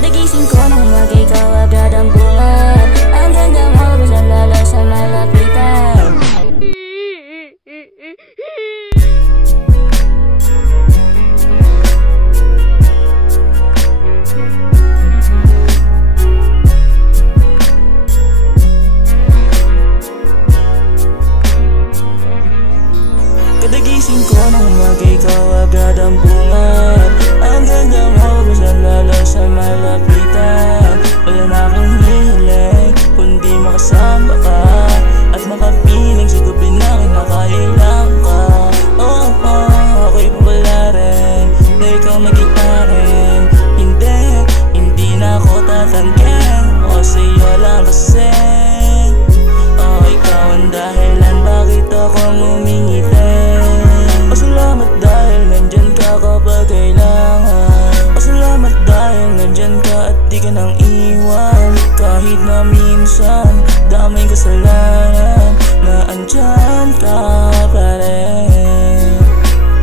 Pagdagising ko ng umaga, ikaw agad ang bungad. Ang ganda mo, basta lalo sa malapitan. Pagdagising ko ng umaga, ikaw agad ang bungad. Ang ganda mo, basta lalo sa malapitan. Wala na akong hiling, kundi makasama ka at makapiling sa gabi na kinakailang ka. Oh, ako'y wala rin na ikaw maging akin. Hindi na ako tatangkin, o sa'yo lang kasi. Ikaw ang dahilan bakit ako ngumingiti. Pasalamat dahil nandyan ka kapag kailangan. Pasalamat dahil nandyan ka at di ka nang iwan. Kahit na minsan daming kasalanan, na andyan ka pa rin.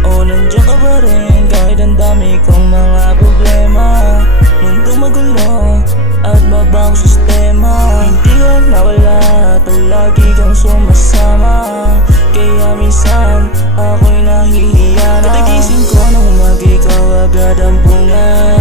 O nandyan ka pa rin kahit ang dami kong mga problema. Mundo magulo at mabang sistema. Hindi ka nawala at lagi kang sumasama. Kaya minsan ako'y nahihiya na. Pagdagising ko ng umaga, ikaw agad ang bungad.